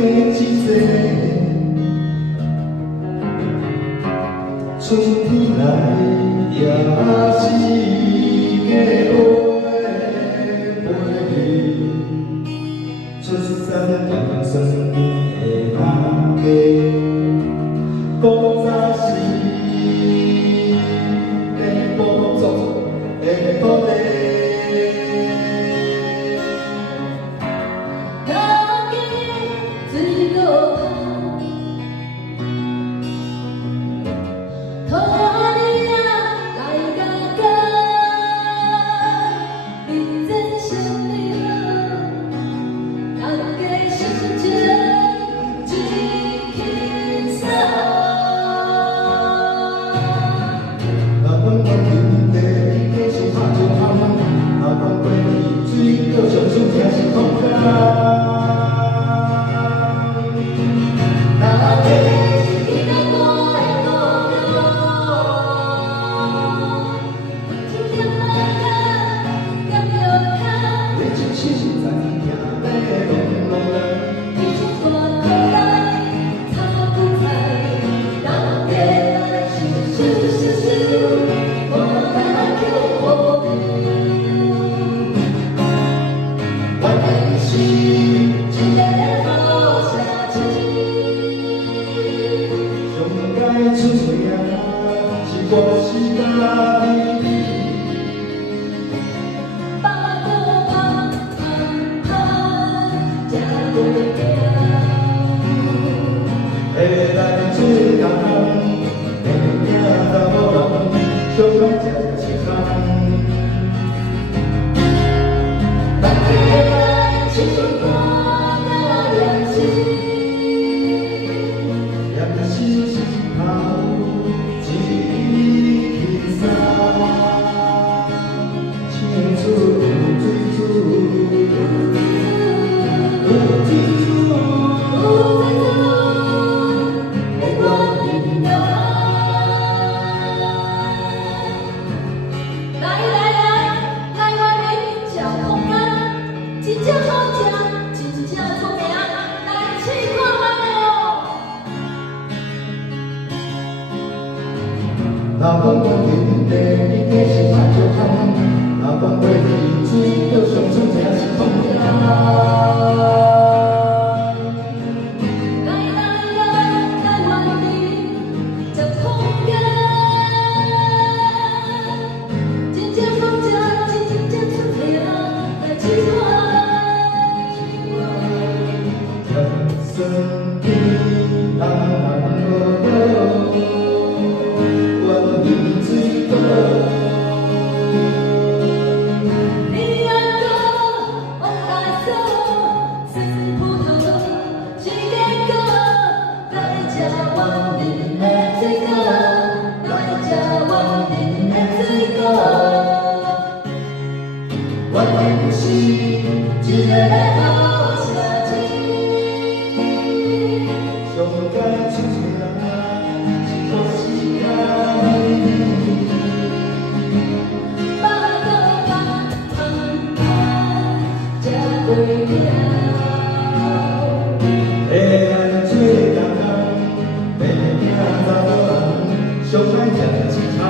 一世，春天来也是个花陪你，出山点算年的大家，古早时在补助的土地。 我是哪里？把我拍拍拍，才袂惊。会来做人，会惊到无人，相爱才是空。大家唱歌到亮起，亮起时候。 若讲过天地，你的心爱就空；若讲过天水，就上出正是空命。来原地这空间，真正放假，真正出名，来起我。人生的难难你阿哥往来走，是葡萄是个果，来吃往日的水果，来吃往日的水果。我的是一个好城市，上该出名是可惜啊。 会来做人，袂惊到无人，相爱才是空。